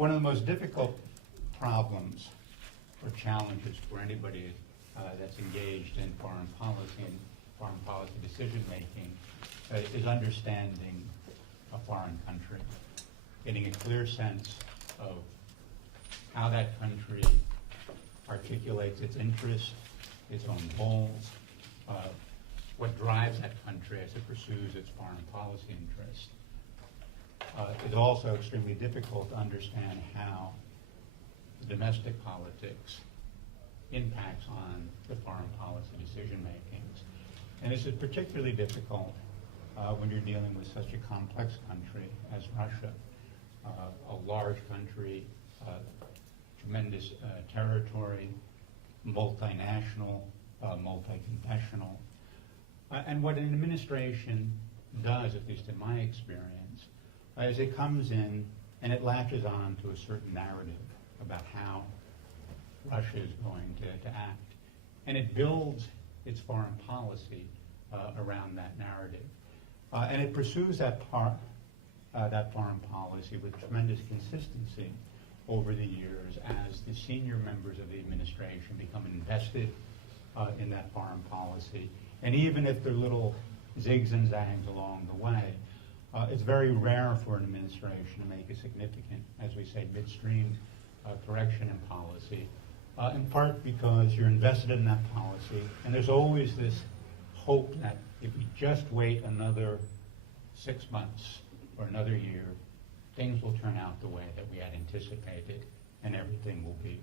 One of the most difficult problems or challenges for anybody that's engaged in foreign policy and foreign policy decision-making is understanding a foreign country, getting a clear sense of how that country articulates its interests, its own goals, what drives that country as it pursues its foreign policy interests. It's also extremely difficult to understand how the domestic politics impacts on the foreign policy decision-makings. And this is particularly difficult when you're dealing with such a complex country as Russia, a large country, tremendous territory, multinational, multi-confessional. And what an administration does, at least in my experience, is it comes in and it latches on to a certain narrative about how Russia is going to act. And it builds its foreign policy around that narrative. And it pursues that foreign policy with tremendous consistency over the years as the senior members of the administration become invested in that foreign policy. And even if there are little zigs and zags along the way, it's very rare for an administration to make a significant, as we say, midstream correction in policy, in part because you're invested in that policy, and there's always this hope that if we just wait another 6 months or another year, things will turn out the way that we had anticipated, and everything will be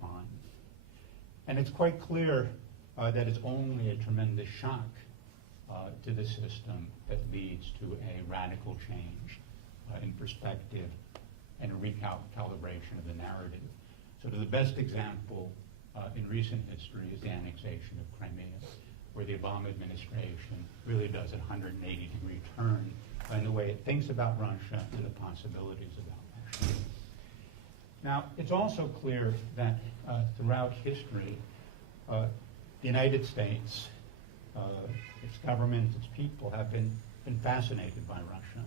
fine. And it's quite clear that it's only a tremendous shock to the system that leads to a radical change in perspective and a recalibration of the narrative. So the best example in recent history is the annexation of Crimea, where the Obama administration really does a 180-degree turn in the way it thinks about Russia and the possibilities about Russia. Now, it's also clear that throughout history, the United States, its government, its people have been fascinated by Russia.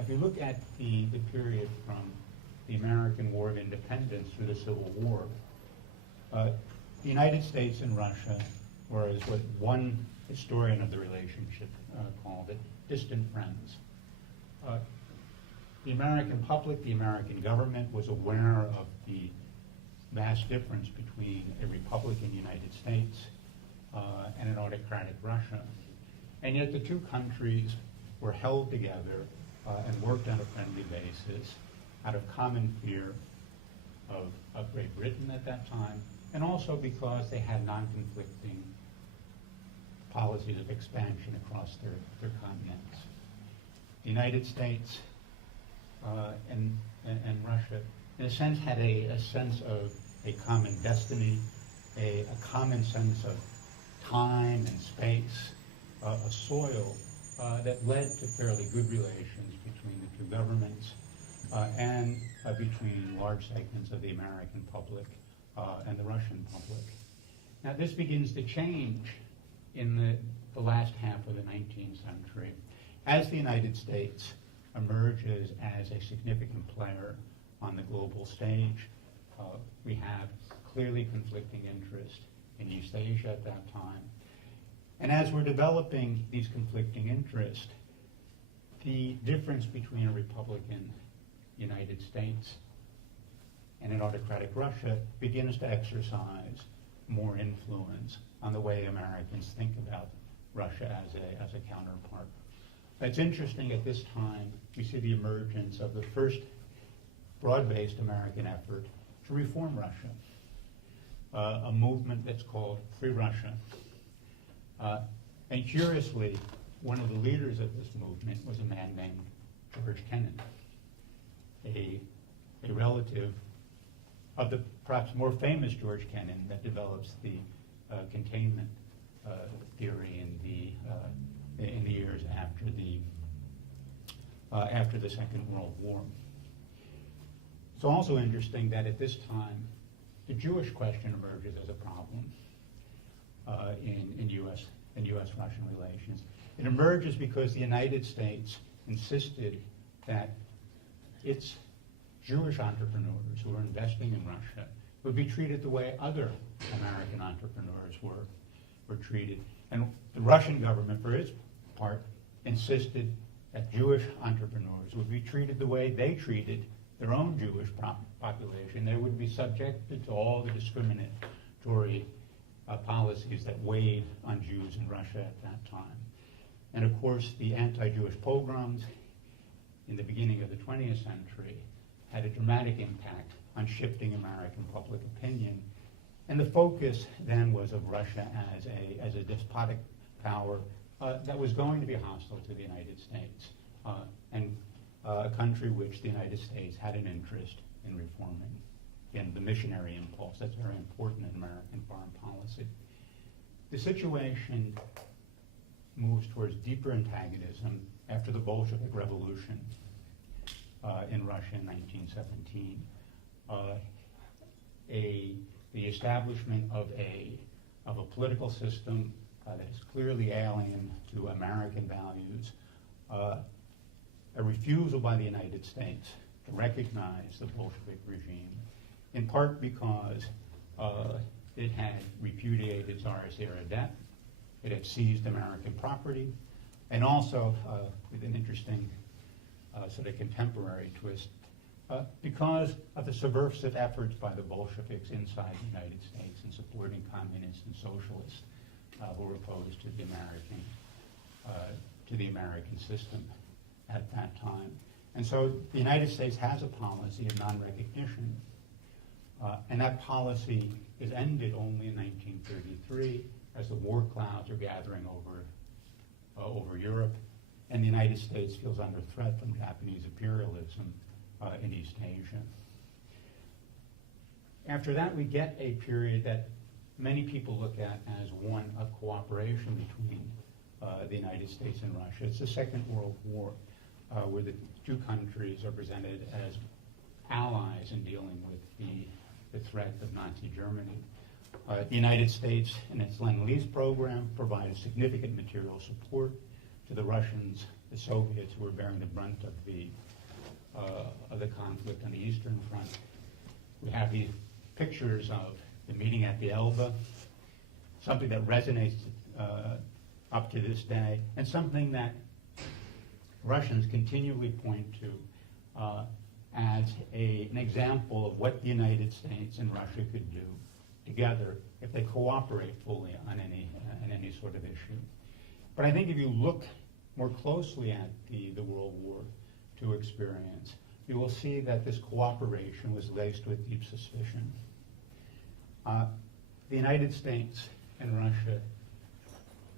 If you look at the period from the American War of Independence through the Civil War, the United States and Russia were, as what one historian of the relationship called it, distant friends. The American public, the American government was aware of the vast difference between a Republican United States and an autocratic Russia. And yet the two countries were held together and worked on a friendly basis out of common fear of Great Britain at that time, and also because they had non-conflicting policies of expansion across their continents. The United States and Russia, in a sense, had a sense of a common destiny, a common sense of time and space, a soil that led to fairly good relations between the two governments and between large segments of the American public and the Russian public. Now, this begins to change in the last half of the 19th century as the United States emerges as a significant player on the global stage. We have clearly conflicting interests in East Asia at that time. And as we're developing these conflicting interests, the difference between a Republican United States and an autocratic Russia begins to exercise more influence on the way Americans think about Russia as a counterpart. It's interesting at this time, we see the emergence of the first broad-based American effort to reform Russia, a movement that's called Free Russia. And curiously, one of the leaders of this movement was a man named George Kennan, a relative of the perhaps more famous George Kennan that develops the containment theory in the years after the Second World War. It's also interesting that at this time, the Jewish question emerges as a problem in U.S.-Russian relations. It emerges because the United States insisted that its Jewish entrepreneurs who were investing in Russia would be treated the way other American entrepreneurs were treated. And the Russian government, for its part, insisted that Jewish entrepreneurs would be treated the way they treated their own Jewish population. They would be subjected to all the discriminatory policies that weighed on Jews in Russia at that time. And of course, the anti-Jewish pogroms in the beginning of the 20th century had a dramatic impact on shifting American public opinion. And the focus then was of Russia as a despotic power that was going to be hostile to the United States, and a country which the United States had an interest in reforming. Again, the missionary impulse, that's very important in American foreign policy. The situation moves towards deeper antagonism after the Bolshevik Revolution in Russia in 1917. The establishment of a political system that is clearly alien to American values, a refusal by the United States to recognize the Bolshevik regime, in part because it had repudiated Tsarist era debt, it had seized American property, and also, with an interesting sort of contemporary twist, because of the subversive efforts by the Bolsheviks inside the United States in supporting communists and socialists who were opposed to the American system at that time. And so the United States has a policy of non-recognition, and that policy is ended only in 1933 as the war clouds are gathering over Europe, and the United States feels under threat from Japanese imperialism in East Asia. After that, we get a period that many people look at as one of cooperation between the United States and Russia. It's the Second World War, where the two countries are presented as allies in dealing with the threat of Nazi Germany. The United States, in its Lend-Lease program, provided significant material support to the Russians, the Soviets, who were bearing the brunt of the conflict on the Eastern Front. We have these pictures of the meeting at the Elbe, something that resonates up to this day, and something that Russians continually point to as an example of what the United States and Russia could do together if they cooperate fully on any sort of issue. But I think if you look more closely at the World War II experience, you will see that this cooperation was laced with deep suspicion. The United States and Russia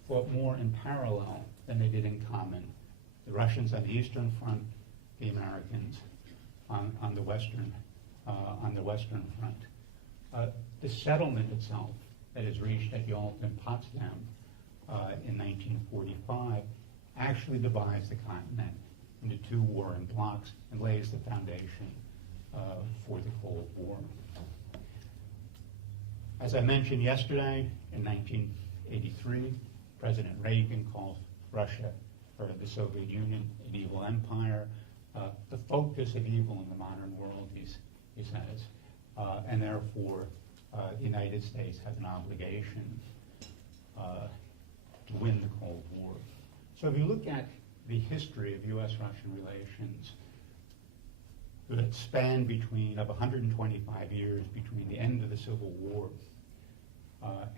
fought more in parallel than they did in common. The Russians on the Eastern Front, the Americans on the Western Front. The settlement itself that is reached at Yalta and Potsdam in 1945 actually divides the continent into two warring blocs and lays the foundation for the Cold War. As I mentioned yesterday, in 1983, President Reagan called Russia, or the Soviet Union, an evil empire, the focus of evil in the modern world, he says, and therefore the United States has an obligation to win the Cold War. So if you look at the history of U.S.-Russian relations that span of 125 years between the end of the Civil War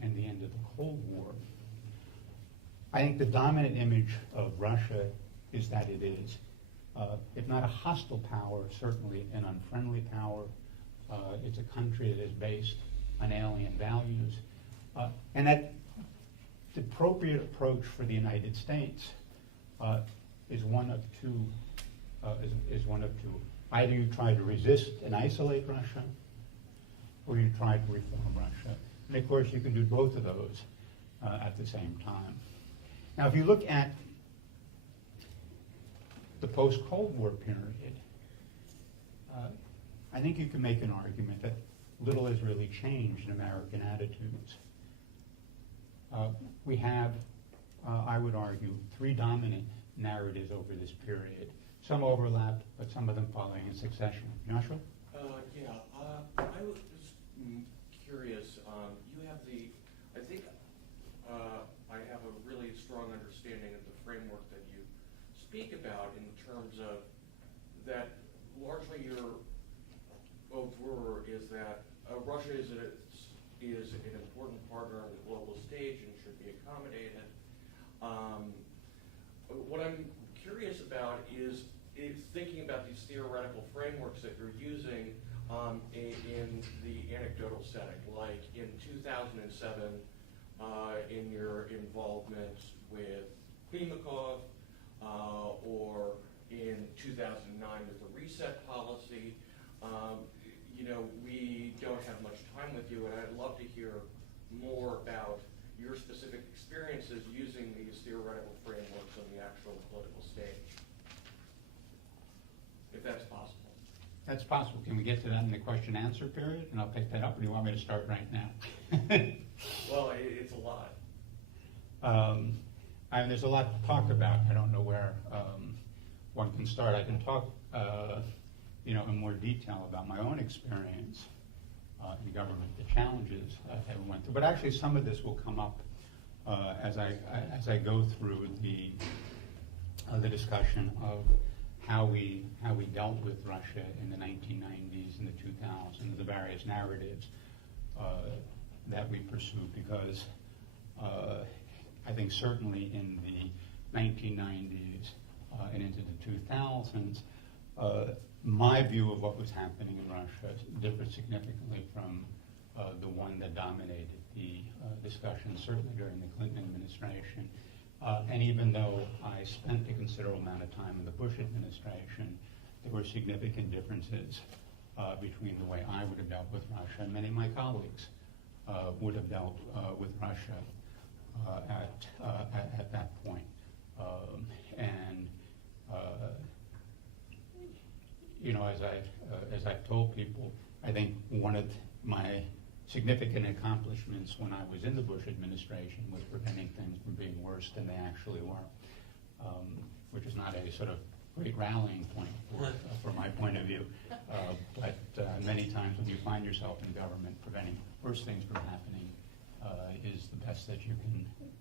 and the end of the Cold War, I think the dominant image of Russia is that it is, if not a hostile power, certainly an unfriendly power. It's a country that is based on alien values, and that the appropriate approach for the United States is one of two. Either you try to resist and isolate Russia, or you try to reform Russia. And of course, you can do both of those at the same time. Now, if you look at the post-Cold War period, I think you can make an argument that little has really changed in American attitudes. We have, I would argue, three dominant narratives over this period, some overlap, but some of them following in succession. Joshua? I was just curious. You have I think I have a really strong understanding of the framework that you speak about in terms of that largely your over is that Russia is an important partner on the global stage and should be accommodated. What I'm curious about is thinking about these theoretical frameworks that you're using in the anecdotal setting, like in 2007, in your involvement with Klimakov, or in 2009 with the reset policy. We don't have much time with you, and I'd love to hear more about your specific experiences using these theoretical frameworks on the actual political stage, if that's possible. That's possible. Can we get to that in the question-answer period? And I'll pick that up, or do you want me to start right now? Well, it's a lot. There's a lot to talk about. I don't know where one can start. I can talk in more detail about my own experience in government, the challenges that we went through. But actually, some of this will come up as I go through the discussion of how we dealt with Russia in the 1990s and the 2000s, the various narratives that we pursued. Because I think certainly in the 1990s and into the 2000s. My view of what was happening in Russia differed significantly from the one that dominated the discussion, certainly during the Clinton administration. And even though I spent a considerable amount of time in the Bush administration, there were significant differences between the way I would have dealt with Russia and many of my colleagues would have dealt with Russia at that point. As I've told people, I think one of my significant accomplishments when I was in the Bush administration was preventing things from being worse than they actually were, which is not a sort of great rallying point for my point of view. But many times when you find yourself in government, preventing worse things from happening is the best that you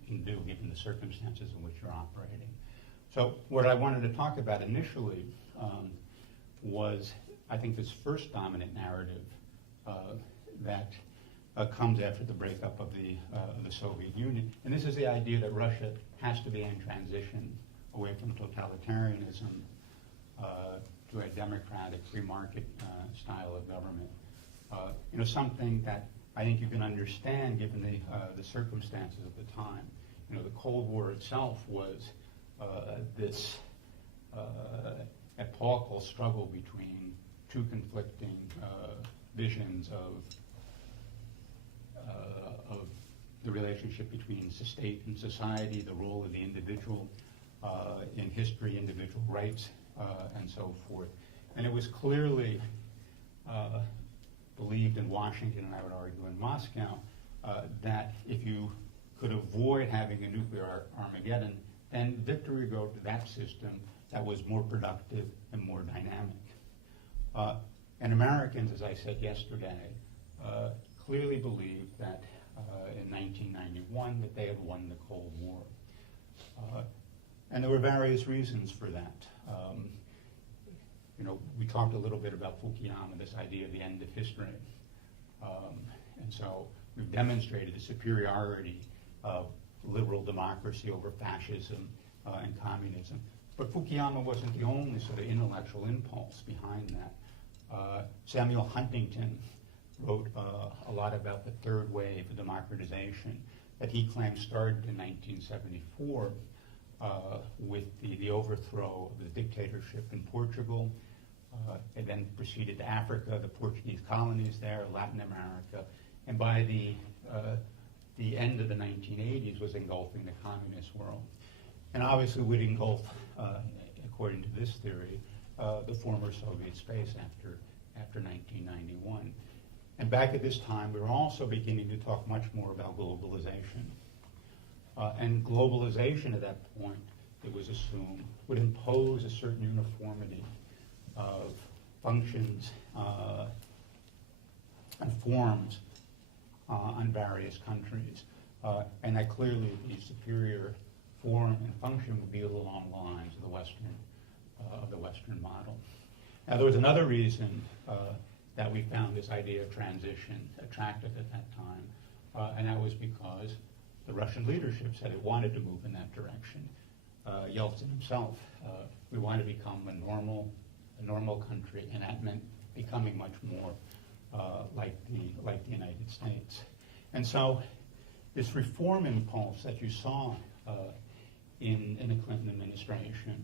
can do given the circumstances in which you're operating. So what I wanted to talk about initially was, I think, this first dominant narrative that comes after the breakup of the Soviet Union. And this is the idea that Russia has to be in transition away from totalitarianism to a democratic, free market style of government. Something that I think you can understand given the circumstances of the time. The Cold War itself was this epochal struggle between two conflicting visions of the relationship between state and society, the role of the individual in history, individual rights, and so forth. And it was clearly believed in Washington, and I would argue in Moscow, that if you could avoid having a nuclear Armageddon, then victory would go to that system that was more productive and more dynamic. And Americans, as I said yesterday, clearly believed that in 1991 that they had won the Cold War. And there were various reasons for that. We talked a little bit about Fukuyama, this idea of the end of history. And so we've demonstrated the superiority of liberal democracy over fascism and communism. But Fukuyama wasn't the only sort of intellectual impulse behind that. Samuel Huntington wrote a lot about the third wave of democratization that he claimed started in 1974 with the overthrow of the dictatorship in Portugal. It then proceeded to Africa, the Portuguese colonies there, Latin America, and by the end of the 1980s was engulfing the communist world. And obviously would engulf, according to this theory, the former Soviet space after 1991. And back at this time, we were also beginning to talk much more about globalization. And globalization at that point it was assumed, would impose a certain uniformity of functions and forms on various countries. And that clearly the superior form and function would be along the lines of the Western model. Now, there was another reason that we found this idea of transition attractive at that time, and that was because the Russian leadership said it wanted to move in that direction. Yeltsin himself, we want to become a normal country, and that meant becoming much more like the United States. And so this reform impulse that you saw in the Clinton administration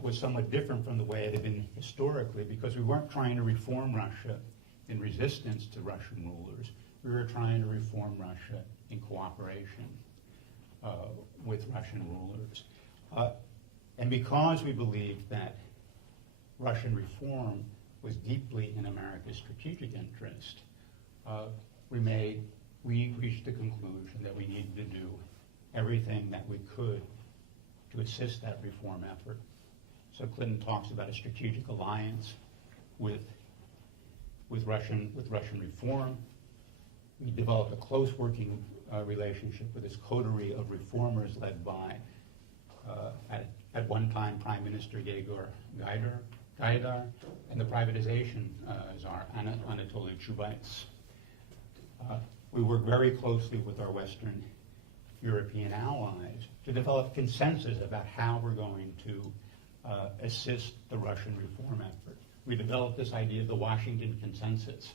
was somewhat different from the way it had been historically, because we weren't trying to reform Russia in resistance to Russian rulers. We were trying to reform Russia in cooperation with Russian rulers. And because we believed that Russian reform was deeply in America's strategic interest, we reached the conclusion that we needed to do everything that we could to assist that reform effort. So Clinton talks about a strategic alliance with Russian reform. We developed a close working relationship with this coterie of reformers led by, at one time, Prime Minister Yegor Gaidar, and the privatization czar, Anatoly Chubais. We worked very closely with our Western European allies to develop consensus about how we're going to assist the Russian reform effort. We developed this idea of the Washington Consensus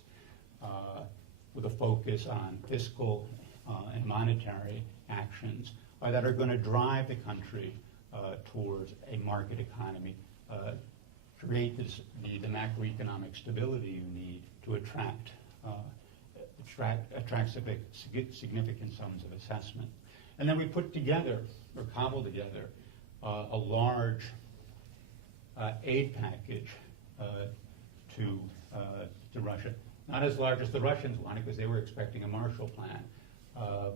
with a focus on fiscal and monetary actions that are going to drive the country towards a market economy, create the macroeconomic stability you need to attract significant sums of assessment. And then we put together, or cobbled together, a large aid package to Russia. Not as large as the Russians wanted, because they were expecting a Marshall Plan,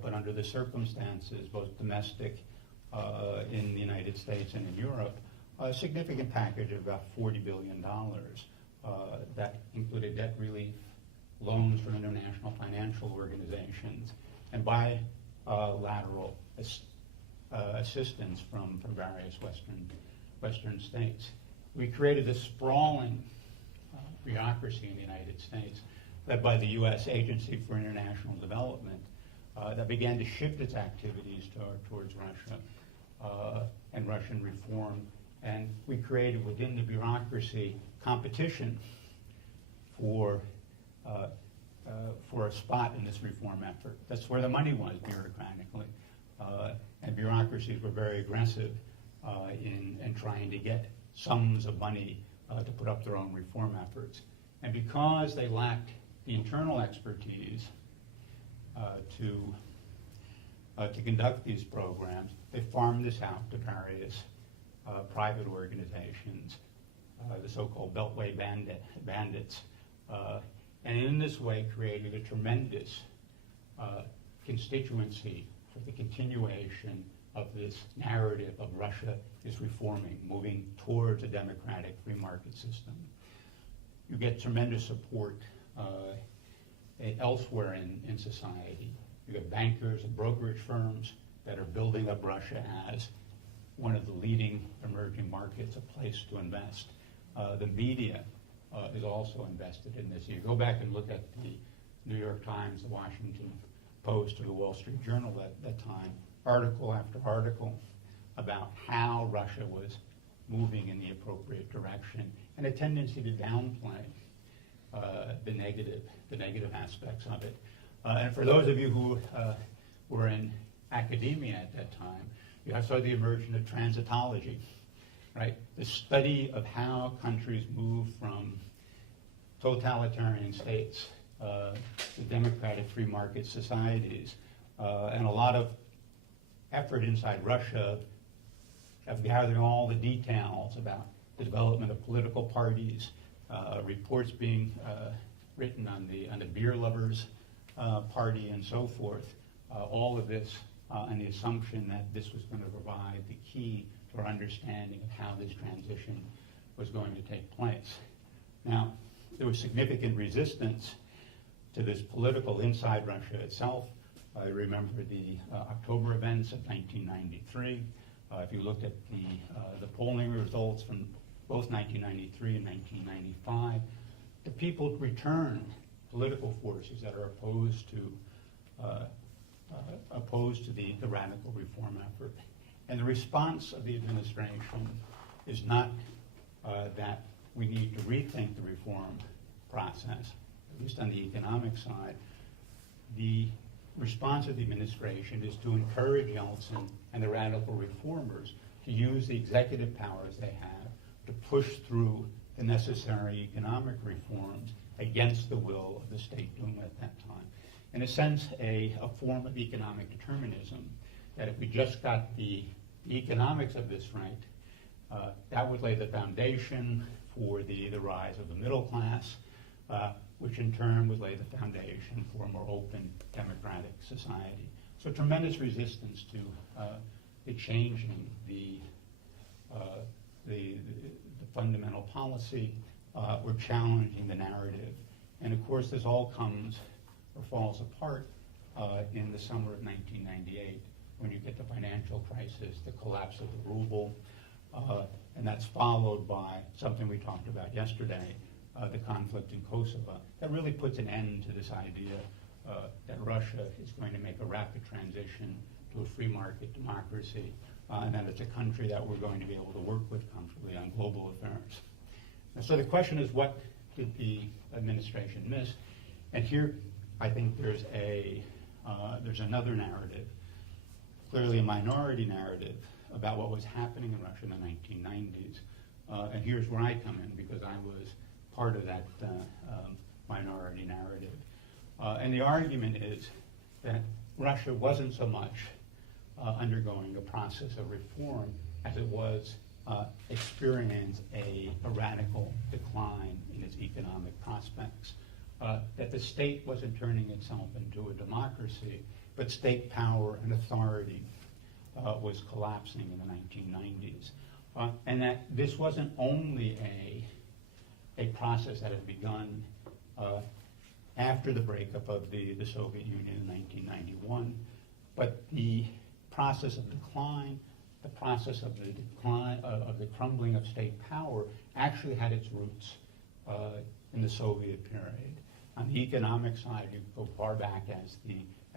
but under the circumstances, both domestic in the United States and in Europe, a significant package of about $40 billion that included debt relief, loans from international financial organizations, and bilateral assistance from various Western states. We created a sprawling bureaucracy in the United States, led by the U.S. Agency for International Development, that began to shift its activities towards Russia and Russian reform. And we created within the bureaucracy competition for a spot in this reform effort. That's where the money was bureaucratically. And bureaucracies were very aggressive in trying to get sums of money to put up their own reform efforts. And because they lacked the internal expertise to conduct these programs, they farmed this out to various private organizations, the so-called Beltway bandits, and in this way created a tremendous constituency for the continuation of this narrative of Russia is reforming, moving towards a democratic free market system. You get tremendous support elsewhere in society. You get bankers and brokerage firms that are building up Russia as one of the leading emerging markets, a place to invest. The media is also invested in this. You go back and look at the New York Times, the Washington Post, or the Wall Street Journal at that time, article after article about how Russia was moving in the appropriate direction, and a tendency to downplay the negative aspects of it. And for those of you who were in academia at that time, you saw the emergence of transitology, right? The study of how countries move from totalitarian states to democratic free market societies, and a lot of effort inside Russia of gathering all the details about the development of political parties, reports being written on the beer lovers party and so forth. All of this on the assumption that this was going to provide the key to our understanding of how this transition was going to take place. Now, there was significant resistance to this political inside Russia itself. I remember the October events of 1993. If you looked at the polling results from both 1993 and 1995, the people returned political forces that are opposed to the radical reform effort. And the response of the administration is not that we need to rethink the reform process, at least on the economic side. The response of the administration is to encourage Yeltsin and the radical reformers to use the executive powers they have to push through the necessary economic reforms against the will of the State Duma at that time. In a sense, a form of economic determinism, that if we just got the economics of this right, that would lay the foundation for the rise of the middle class, which in turn would lay the foundation for a more open democratic society. So tremendous resistance to changing the fundamental policy or challenging the narrative. And of course, this all comes or falls apart in the summer of 1998 when you get the financial crisis, the collapse of the ruble, and that's followed by something we talked about yesterday, the conflict in Kosovo. That really puts an end to this idea that Russia is going to make a rapid transition to a free market democracy, and that it's a country that we're going to be able to work with comfortably on global affairs. And so the question is, what did the administration miss? And here, I think there's another narrative, clearly a minority narrative, about what was happening in Russia in the 1990s. And here's where I come in, because I was part of that minority narrative. And the argument is that Russia wasn't so much undergoing a process of reform as it was experience a radical decline in its economic prospects. That the state wasn't turning itself into a democracy, but state power and authority was collapsing in the 1990s. And that this wasn't only a process that had begun after the breakup of the Soviet Union in 1991, but the process of decline, the process of the decline of the crumbling of state power actually had its roots in the Soviet period. On the economic side, you go far back as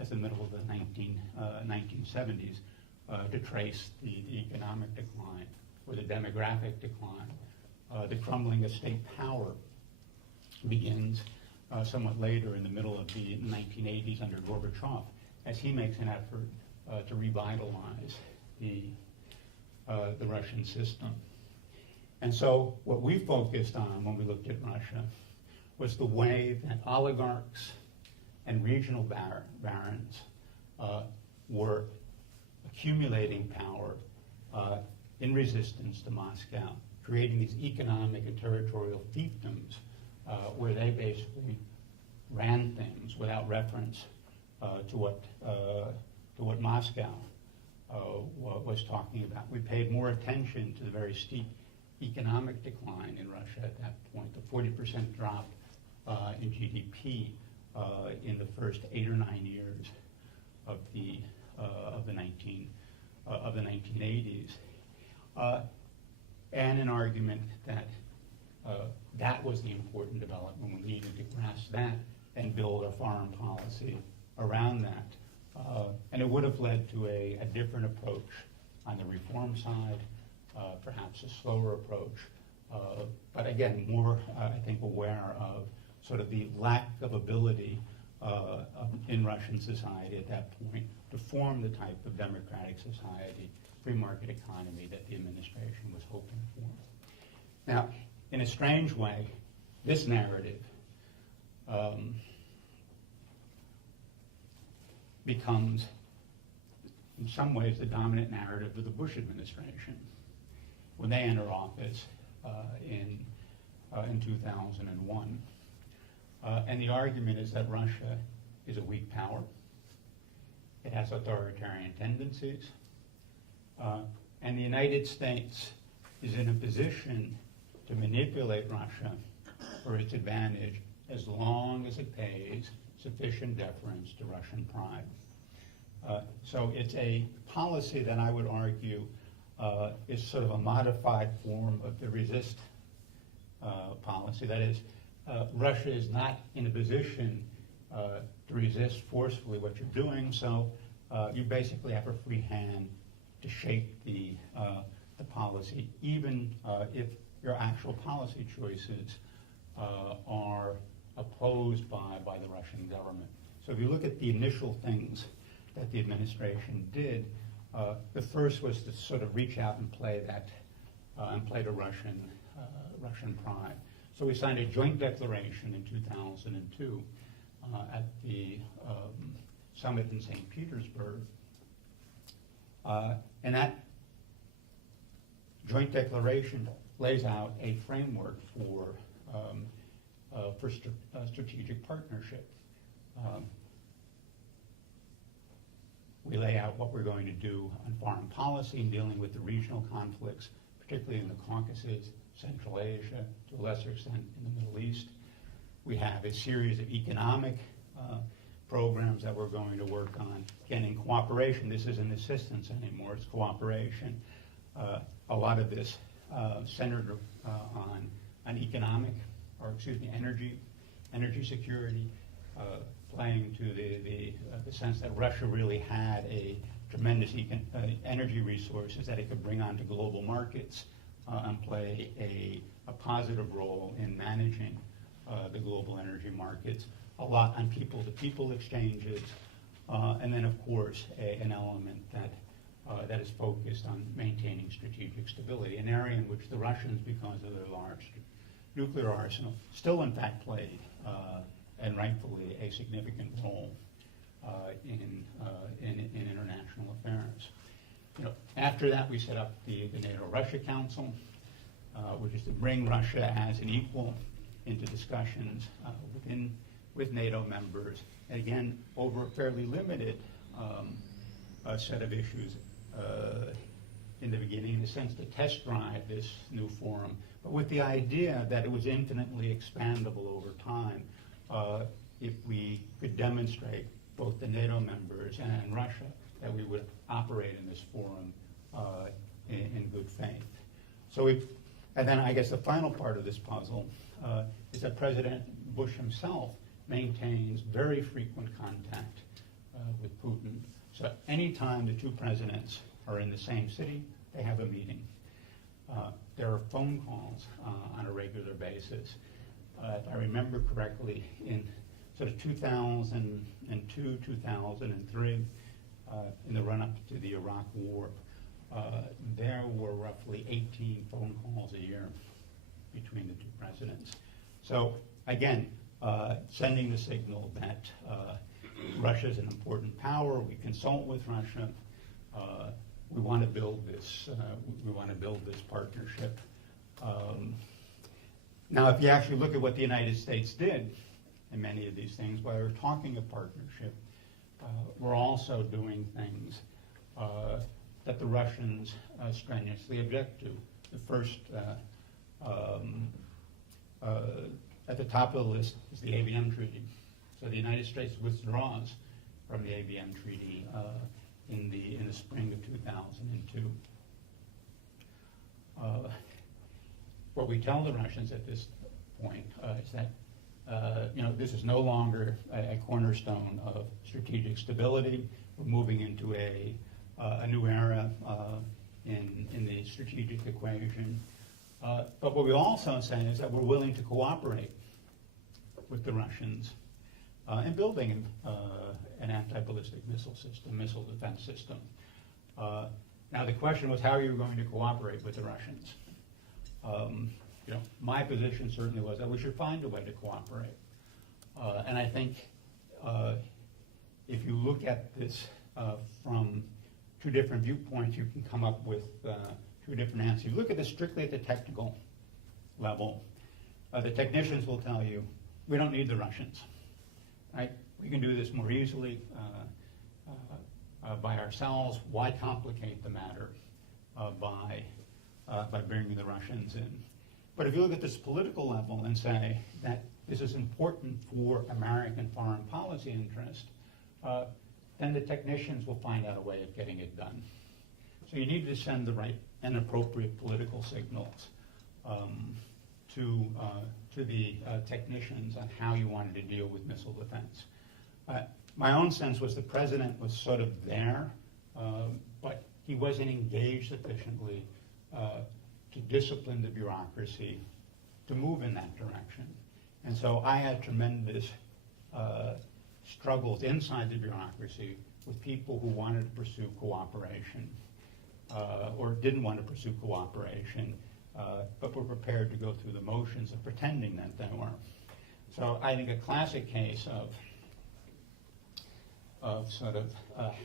the middle of the 1970s to trace the economic decline or the demographic decline. The crumbling of state power begins somewhat later in the middle of the 1980s under Gorbachev, as he makes an effort to revitalize the Russian system. And so what we focused on when we looked at Russia was the way that oligarchs and regional barons were accumulating power in resistance to Moscow, creating these economic and territorial fiefdoms where they basically ran things without reference to what Moscow was talking about. We paid more attention to the very steep economic decline in Russia at that point, the 40% drop in GDP in the first 8 or 9 years of the 1980s, and an argument that that was the important development. We needed to grasp that and build a foreign policy around that. And it would have led to a different approach on the reform side, perhaps a slower approach, but again, more, I think, aware of sort of the lack of ability in Russian society at that point to form the type of democratic society, free market economy that the administration was hoping for. Now, in a strange way, this narrative becomes, in some ways, the dominant narrative of the Bush administration when they enter office in 2001. And the argument is that Russia is a weak power. It has authoritarian tendencies. And the United States is in a position to manipulate Russia for its advantage as long as it pays sufficient deference to Russian pride. So it's a policy that I would argue is sort of a modified form of the resist policy. That is, Russia is not in a position to resist forcefully what you're doing, so you basically have a free hand to shape the policy, even if your actual policy choices are opposed by the Russian government. So if you look at the initial things that the administration did, the first was to sort of reach out and play to Russian pride. So we signed a joint declaration in 2002 at the summit in St. Petersburg, and that joint declaration lays out a framework for strategic partnership. We lay out what we're going to do on foreign policy and dealing with the regional conflicts, particularly in the Caucasus, Central Asia, to a lesser extent in the Middle East. We have a series of economic programs that we're going to work on. Again, in cooperation, this isn't assistance anymore, it's cooperation. A lot of this centered on energy security, playing to the sense that Russia really had a tremendous energy resources that it could bring onto global markets and play a positive role in managing the global energy markets. A lot on people-to-people exchanges, and then of course an element that is focused on maintaining strategic stability, an area in which the Russians, because of their large nuclear arsenal, still in fact played, and rightfully, a significant role in international affairs. After that, we set up the NATO-Russia Council, which is to bring Russia as an equal into discussions with NATO members, and again, over a fairly limited set of issues in the beginning, in a sense to test drive this new forum, but with the idea that it was infinitely expandable over time if we could demonstrate, both the NATO members and Russia, that we would operate in this forum in good faith. And then I guess the final part of this puzzle is that President Bush himself maintains very frequent contact with Putin. So anytime the two presidents are in the same city, they have a meeting. There are phone calls on a regular basis. If I remember correctly, in sort of 2002, 2003, in the run-up to the Iraq War, there were roughly 18 phone calls a year between the two presidents. So again, sending the signal that Russia is an important power. We consult with Russia. We want to build this. We want to build this partnership. Now, if you actually look at what the United States did in many of these things, while we're talking of partnership, we're also doing things that the Russians strenuously object to. The first, at the top of the list, is the Abm Treaty. So the United States withdraws from the Abm Treaty in the spring of 2002. What we tell the Russians at this point is that this is no longer a cornerstone of strategic stability. We're moving into a new era in the strategic equation. But what we also say is that we're willing to cooperate with the Russians in building an anti-ballistic missile system, missile defense system. Now the question was, how are you going to cooperate with the Russians? My position certainly was that we should find a way to cooperate. And I think if you look at this from two different viewpoints, you can come up with two different answers. You look at this strictly at the technical level. The technicians will tell you, we don't need the Russians, right? We can do this more easily by ourselves. Why complicate the matter by bringing the Russians in. But if you look at this political level and say that this is important for American foreign policy interest, then the technicians will find out a way of getting it done. So you need to send the right and appropriate political signals to the technicians on how you wanted to deal with missile defense. My own sense was the president was sort of there, but he wasn't engaged sufficiently to discipline the bureaucracy to move in that direction. And so I had tremendous struggles inside the bureaucracy with people who wanted to pursue cooperation or didn't want to pursue cooperation, but were prepared to go through the motions of pretending that they were. So I think a classic case of sort of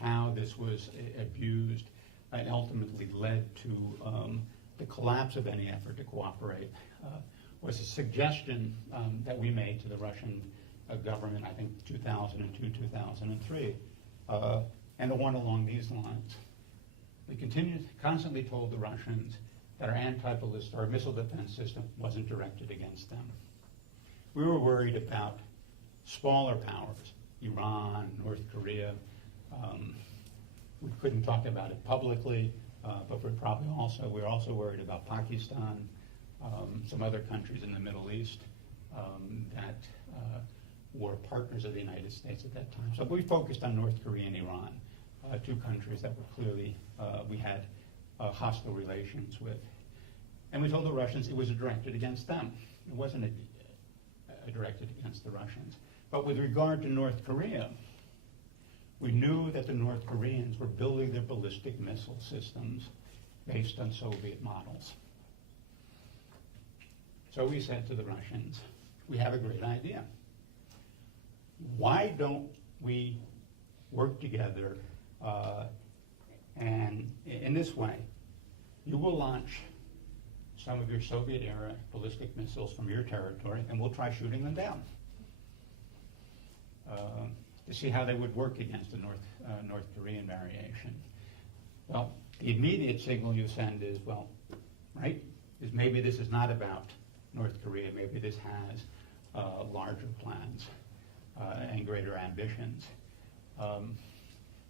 how this was abused and ultimately led to the collapse of any effort to cooperate was a suggestion that we made to the Russian government, I think 2002, 2003, and the one along these lines. We constantly told the Russians that our anti-ballistic or missile defense system wasn't directed against them. We were worried about smaller powers, Iran, North Korea. We couldn't talk about it publicly, but we're also worried about Pakistan, some other countries in the Middle East that were partners of the United States at that time. So we focused on North Korea and Iran, two countries that were clearly, we had hostile relations with. And we told the Russians it was directed against them. It wasn't directed against the Russians. But with regard to North Korea, we knew that the North Koreans were building their ballistic missile systems based on Soviet models. So we said to the Russians, we have a great idea. Why don't we work together and in this way, you will launch some of your Soviet-era ballistic missiles from your territory, and we'll try shooting them down to see how they would work against the North Korean variation. Well, the immediate signal you send is, well, right, is maybe this is not about North Korea. Maybe this has larger plans and greater ambitions.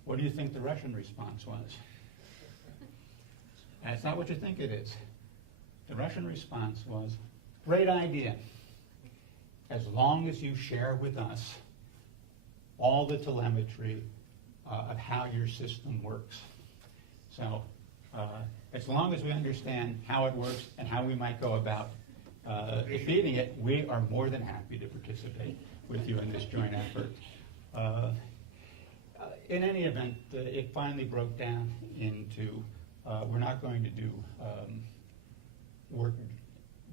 What do you think the Russian response was? That's not what you think it is. The Russian response was, great idea, as long as you share with us all the telemetry of how your system works. So as long as we understand how it works and how we might go about defeating it, we are more than happy to participate with you in this joint effort. In any event, it finally broke down into we're not going to do work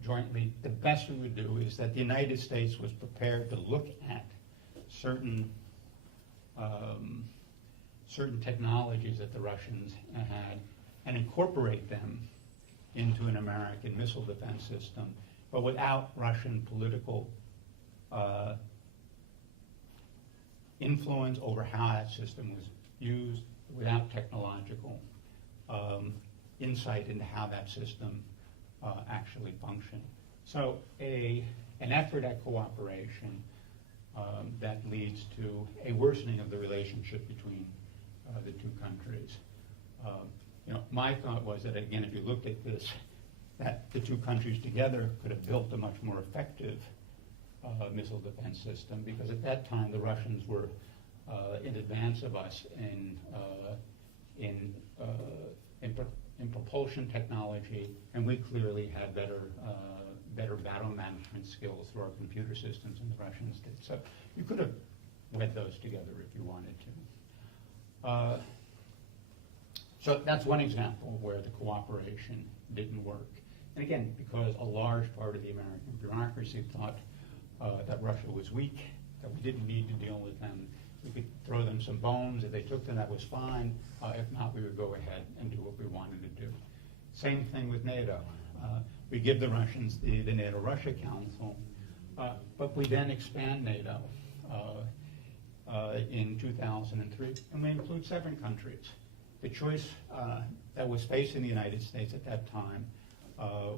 jointly. The best we would do is that the United States was prepared to look at certain technologies that the Russians had and incorporate them into an American missile defense system, but without Russian political influence over how that system was used, without technological insight into how that system actually functioned. So an effort at cooperation that leads to a worsening of the relationship between the two countries. My thought was that, again, if you looked at this, that the two countries together could have built a much more effective missile defense system, because at that time the Russians were in advance of us in propulsion technology, and we clearly had better battle management skills through our computer systems than the Russians did. So you could have wed those together if you wanted to. So that's one example where the cooperation didn't work. And again, because a large part of the American bureaucracy thought that Russia was weak, that we didn't need to deal with them. We could throw them some bones. If they took them, that was fine. If not, we would go ahead and do what we wanted to do. Same thing with NATO. We give the Russians the Nato-Russia Council, but we then expand NATO in 2003, and we include 7 countries. the choice that was facing the United States at that time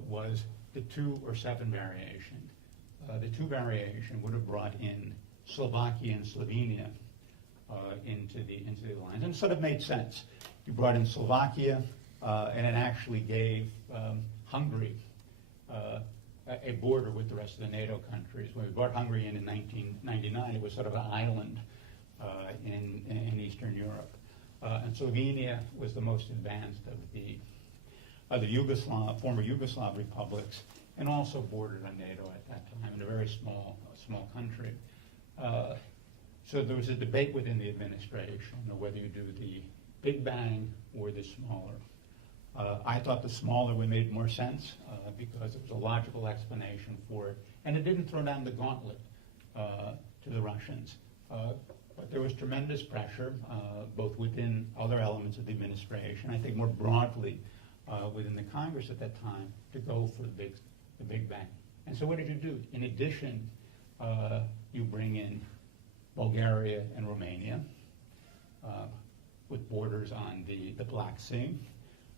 was the 2 or 7 variation. The 2 variation would have brought in Slovakia and Slovenia into the alliance, and it sort of made sense. You brought in Slovakia, and it actually gave Hungary a border with the rest of the NATO countries. When we brought Hungary in 1999, it was sort of an island in Eastern Europe. And Slovenia was the most advanced of the former Yugoslav republics, and also bordered on NATO at that time, in a very small country. So there was a debate within the administration of whether you do the big bang or the smaller. I thought the smaller one made more sense because it was a logical explanation for it, and it didn't throw down the gauntlet to the Russians. But there was tremendous pressure, both within other elements of the administration, I think more broadly within the Congress at that time, to go for the big bang. And so what did you do? In addition, you bring in Bulgaria and Romania with borders on the Black Sea.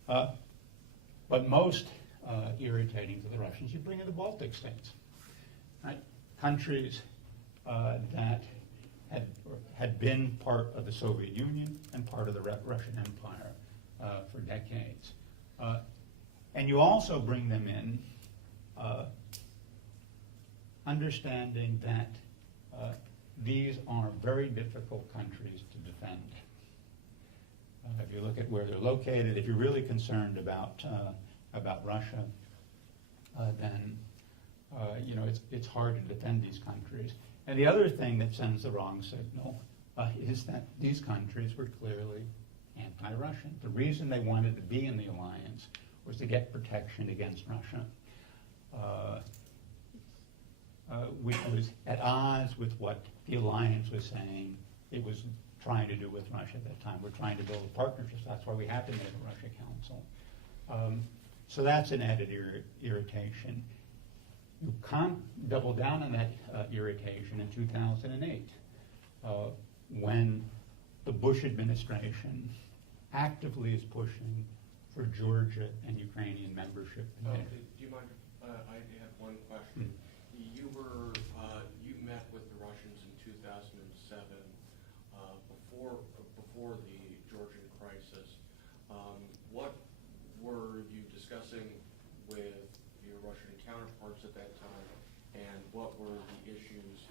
But most irritating to the Russians, you bring in the Baltic states, right? Countries that had been part of the Soviet Union and part of the Russian Empire for decades. And you also bring them in understanding that these are very difficult countries to defend. If you look at where they're located, if you're really concerned about Russia, then it's hard to defend these countries. And the other thing that sends the wrong signal is that these countries were clearly anti-Russian. The reason they wanted to be in the alliance was to get protection against Russia, which was at odds with what the alliance was saying it was trying to do with Russia at that time. We're trying to build a partnership. That's why we have the Nato-Russia Council. So that's an added irritation. You can't double down on that irritation in 2008 when the Bush administration actively is pushing for Georgia and Ukrainian membership. Do you mind? I have one question. You met with the Russians in 2007 before the Georgian crisis. What were you discussing with your Russian counterparts at that time, and what were the issues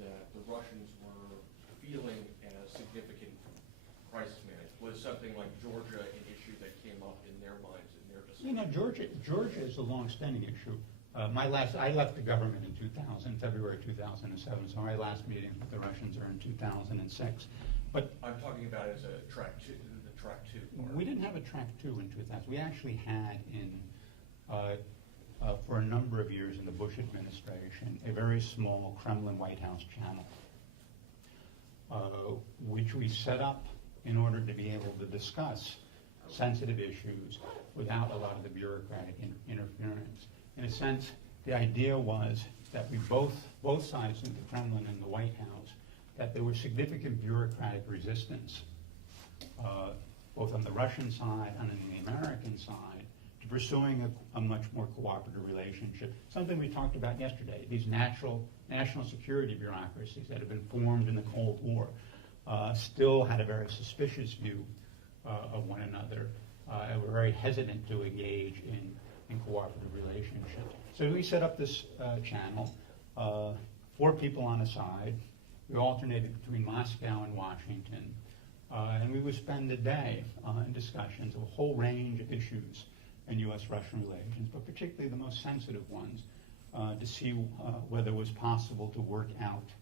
that the Russians were feeling as significant crisis management? Was something like Georgia an issue that came up in their minds, in their discussion? Georgia is a long-standing issue. I left the government in February 2007, so my last meetings with the Russians are in 2006. But I'm talking about as a track two, the track 2. We didn't have a track 2 in 2000. We actually had for a number of years in the Bush administration, a very small Kremlin White House channel, which we set up in order to be able to discuss sensitive issues without a lot of the bureaucratic interference. In a sense, the idea was that we both sides of the Kremlin and the White House, that there was significant bureaucratic resistance, both on the Russian side and on the American side, to pursuing a much more cooperative relationship. Something we talked about yesterday, these national security bureaucracies that have been formed in the Cold War still had a very suspicious view of one another and were very hesitant to engage in cooperative relationships. So we set up this channel, 4 people on a side. We alternated between Moscow and Washington, and we would spend a day in discussions of a whole range of issues in U.S.-Russian relations, but particularly the most sensitive ones, to see whether it was possible to work out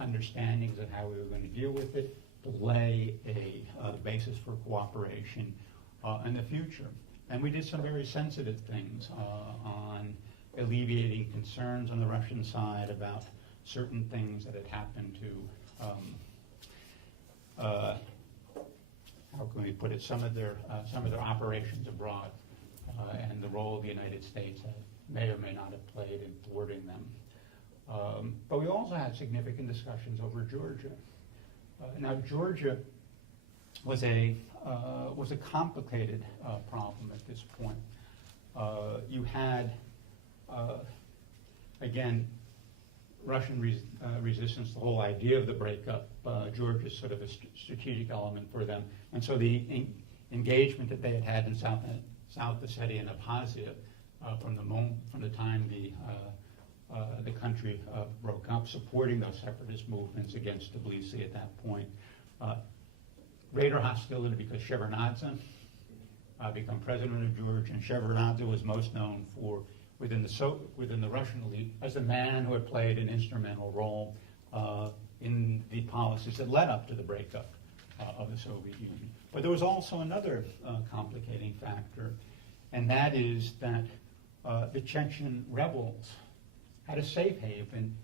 understandings of how we were going to deal with it, to lay a basis for cooperation in the future. And we did some very sensitive things on alleviating concerns on the Russian side about certain things that had happened to, how can we put it, some of their operations abroad, and the role the United States may or may not have played in thwarting them. But we also had significant discussions over Georgia. Now, Georgia was a complicated problem at this point. You had, again, Russian resistance, the whole idea of the breakup. Georgia is sort of a strategic element for them. And so the engagement that they had had in South Ossetia and Abkhazia from the time the country broke up, supporting those separatist movements against Tbilisi at that point. Greater hostility because Shevardnadze became president of Georgia, and Shevardnadze was most known for within the Russian elite as a man who had played an instrumental role in the policies that led up to the breakup of the Soviet Union. But there was also another complicating factor, and that is that the Chechen rebels had a safe haven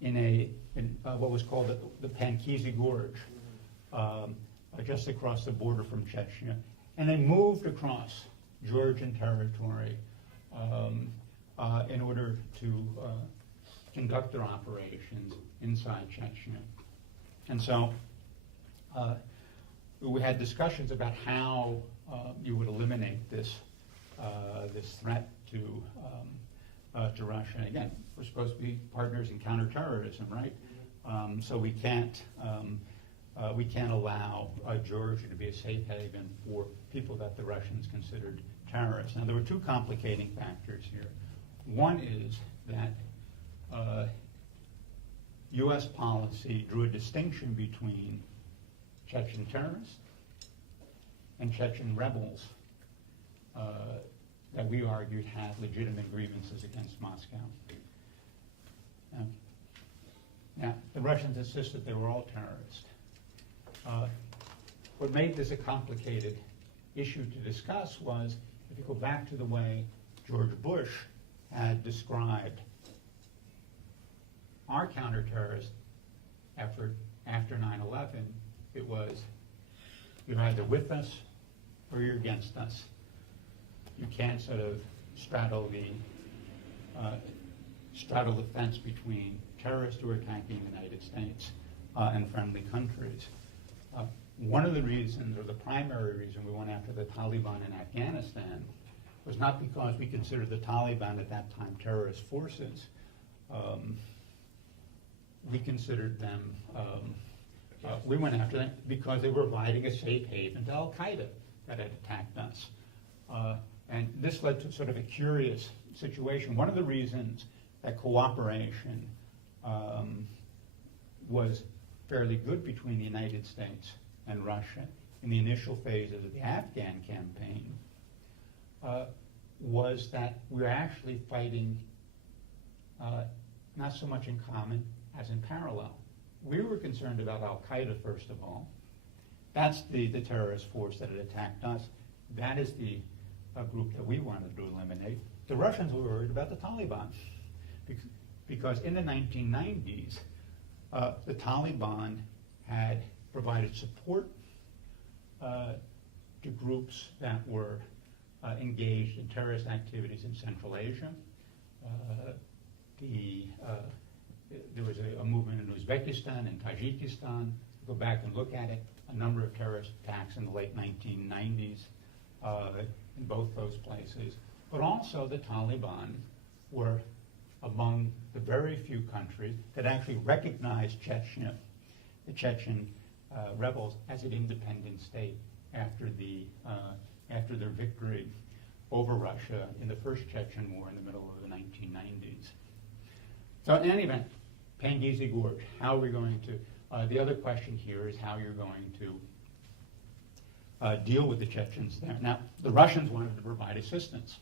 in what was called the Pankizi Gorge, just across the border from Chechnya, and they moved across Georgian territory in order to conduct their operations inside Chechnya. And so we had discussions about how you would eliminate this threat to Russia. Again, we're supposed to be partners in counterterrorism, right? So we can't allow Georgia to be a safe haven for people that the Russians considered terrorists. Now, there were two complicating factors here. One is that U.S. policy drew a distinction between Chechen terrorists and Chechen rebels that we argued had legitimate grievances against Moscow. Now, the Russians insisted they were all terrorists. What made this a complicated issue to discuss was, if you go back to the way George Bush had described our counterterrorist effort after 9/11, it was, you're either with us or you're against us. You can't sort of straddle the fence between terrorists who are attacking the United States and friendly countries. One of the reasons, or the primary reason, we went after the Taliban in Afghanistan was not because we considered the Taliban at that time terrorist forces. We considered them, we went after them because they were providing a safe haven to Al-Qaeda that had attacked us. And this led to sort of a curious situation. One of the reasons that cooperation was fairly good between the United States and Russia in the initial phases of the Afghan campaign was that we were actually fighting not so much in common as in parallel. We were concerned about Al-Qaeda, first of all. That's the terrorist force that had attacked us. That is the group that we wanted to eliminate. The Russians were worried about the Taliban because in the 1990s, the Taliban had provided support to groups that were engaged in terrorist activities in Central Asia. There was a movement in Uzbekistan and Tajikistan. Go back and look at it. A number of terrorist attacks in the late 1990s in both those places. But also the Taliban were among the very few countries that actually recognized Chechnya, the Chechen rebels, as an independent state after their victory over Russia in the first Chechen War in the middle of the 1990s. So in any event, Pangizi Gorge, how are we going to, the other question here is how you're going to deal with the Chechens there. Now, the Russians wanted to provide assistance.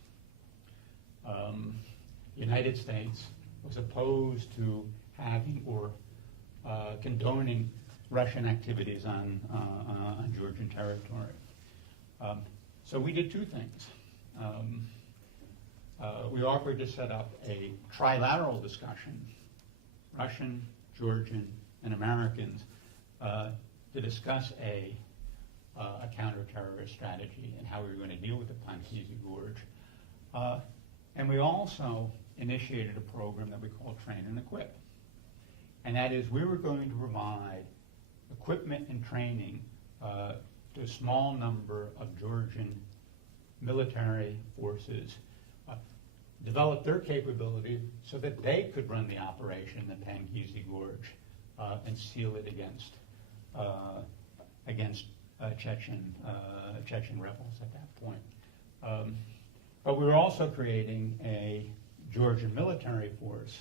The United States was opposed to having or condoning Russian activities on Georgian territory. So we did two things. We offered to set up a trilateral discussion, Russian, Georgian, and Americans, to discuss a counter-terrorist strategy and how we were going to deal with the Pankizi Gorge. And we also initiated a program that we call Train and Equip. And that is, we were going to provide equipment and training to a small number of Georgian military forces, develop their capability so that they could run the operation in the Panghisi Gorge and seal it against Chechen rebels at that point. But we were also creating a Georgian military force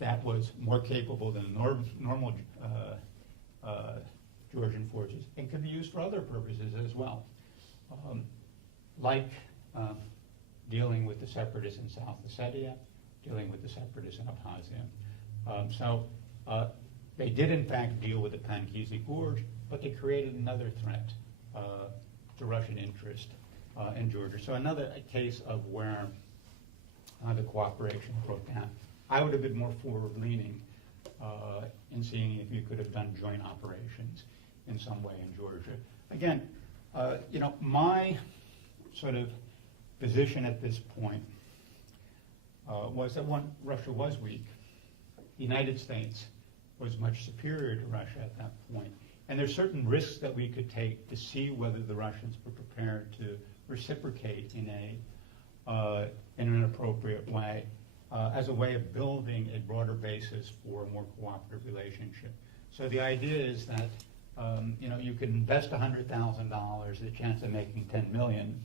that was more capable than normal Georgian forces and could be used for other purposes as well, like dealing with the separatists in South Ossetia, dealing with the separatists in Abkhazia. So they did in fact deal with the Panghisi Gorge, but they created another threat to Russian interest in Georgia. So another case of where the cooperation broke down. I would have been more forward-leaning in seeing if you could have done joint operations in some way in Georgia. Again, my sort of position at this point was that when Russia was weak, the United States was much superior to Russia at that point. And there's certain risks that we could take to see whether the Russians were prepared to reciprocate in an appropriate way, as a way of building a broader basis for a more cooperative relationship. So the idea is that you can invest $100,000, the chance of making 10 million.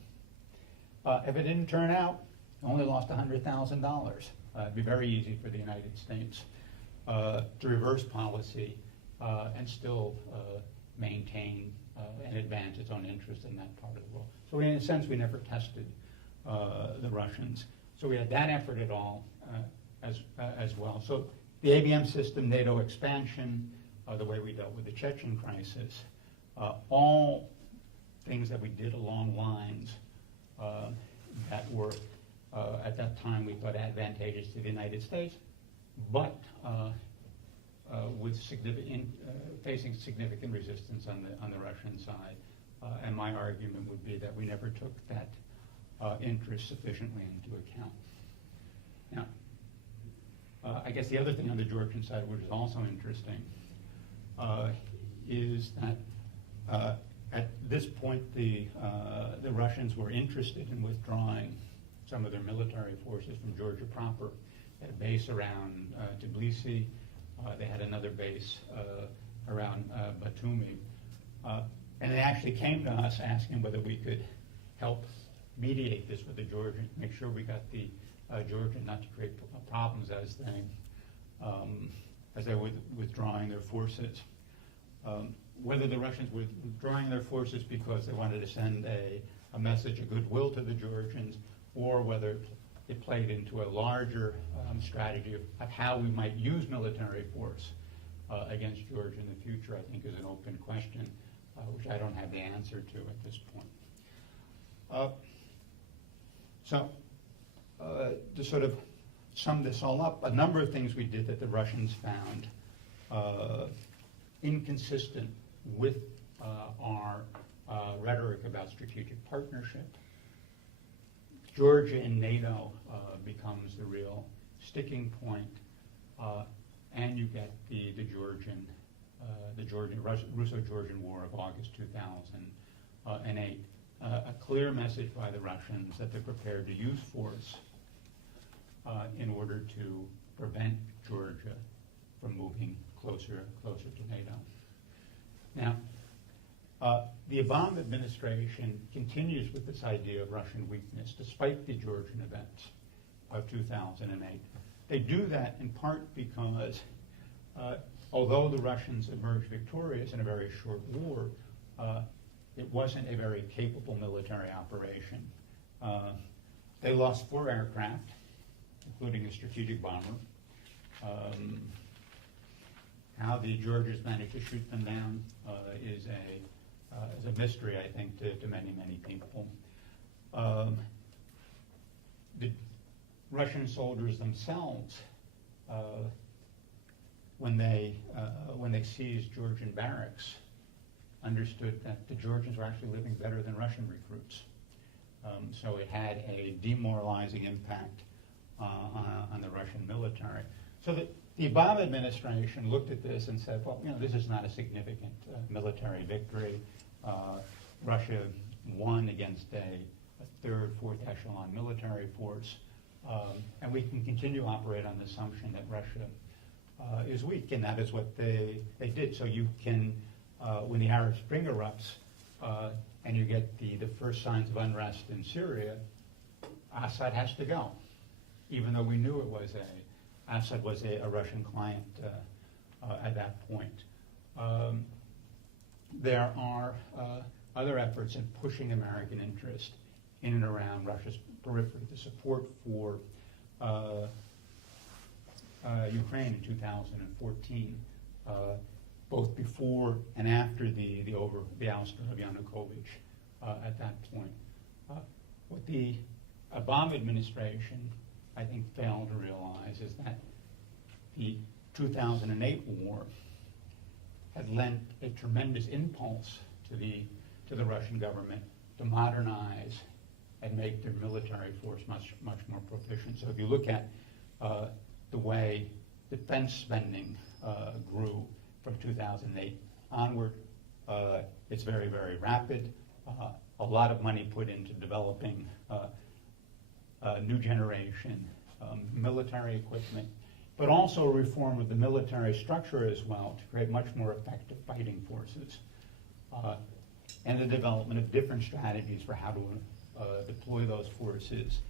If it didn't turn out, you only lost $100,000. It'd be very easy for the United States to reverse policy and still maintain and advance its own interest in that part of the world. So in a sense, we never tested the Russians. So we had that effort at all as well. So the ABM system, NATO expansion, the way we dealt with the Chechen crisis, all things that we did along lines that were, at that time, we thought advantageous to the United States, but with facing significant resistance on the Russian side. And my argument would be that we never took that interest sufficiently into account. Now, I guess the other thing on the Georgian side, which is also interesting, is that at this point the Russians were interested in withdrawing some of their military forces from Georgia proper. They had a base around Tbilisi. They had another base around Batumi. And they actually came to us asking whether we could help mediate this with the Georgians, make sure we got the Georgians not to create problems as they were withdrawing their forces. Whether the Russians were withdrawing their forces because they wanted to send a message of goodwill to the Georgians, or whether it played into a larger strategy of how we might use military force against Georgia in the future, I think is an open question, which I don't have the answer to at this point. So to sort of sum this all up, a number of things we did that the Russians found inconsistent with our rhetoric about strategic partnership. Georgia in NATO becomes the real sticking point, and you get the Russo-Georgian War of August 2008. A clear message by the Russians that they're prepared to use force in order to prevent Georgia from moving closer to NATO. Now, the Abm administration continues with this idea of Russian weakness, despite the Georgian events of 2008. They do that in part because, although the Russians emerged victorious in a very short war, it wasn't a very capable military operation. They lost 4 aircraft, including a strategic bomber. How the Georgians managed to shoot them down is a mystery, I think, to many, many people. The Russian soldiers themselves, when they seized Georgian barracks, understood that the Georgians were actually living better than Russian recruits. So it had a demoralizing impact on the Russian military. So that The Obama administration looked at this and said, well, this is not a significant military victory. Russia won against a third, fourth echelon military force, and we can continue to operate on the assumption that Russia is weak, and that is what they did. So you can, when the Arab Spring erupts and you get the first signs of unrest in Syria, Assad has to go, even though we knew Assad was a Russian client at that point. There are other efforts in pushing American interest in and around Russia's periphery. The support for Ukraine in 2014, both before and after the ouster of Yanukovych at that point. What the Obama administration, I think, failed to realize is that the 2008 war had lent a tremendous impulse to the Russian government to modernize and make their military force much more proficient. So if you look at the way defense spending grew from 2008 onward, it's very, very rapid. A lot of money put into developing new generation military equipment, but also a reform of the military structure as well to create much more effective fighting forces, and the development of different strategies for how to deploy those forces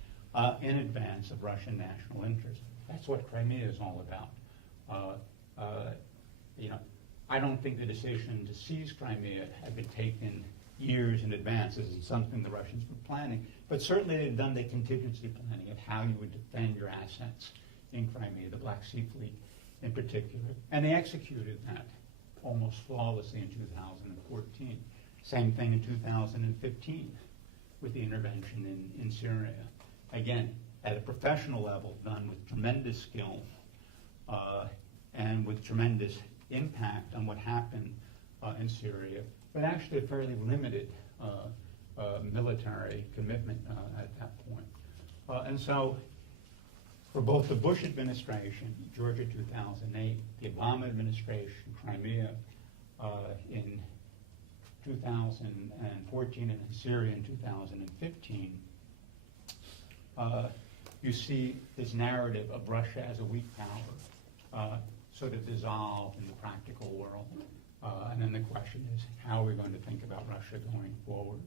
in advance of Russian national interest. That's what Crimea is all about. I don't think the decision to seize Crimea had been taken years in advance. This is something the Russians were planning, but certainly they've done the contingency planning of how you would defend your assets in Crimea, the Black Sea Fleet in particular, and they executed that almost flawlessly in 2014. Same thing in 2015 with the intervention in Syria. Again, at a professional level, done with tremendous skill and with tremendous impact on what happened in Syria, but actually a fairly limited military commitment at that point. And so for both the Bush administration, Georgia 2008, the Obama administration, Crimea in 2014, and then Syria in 2015, you see this narrative of Russia as a weak power sort of dissolve in the practical world. And then the question is, how are we going to think about Russia going forward?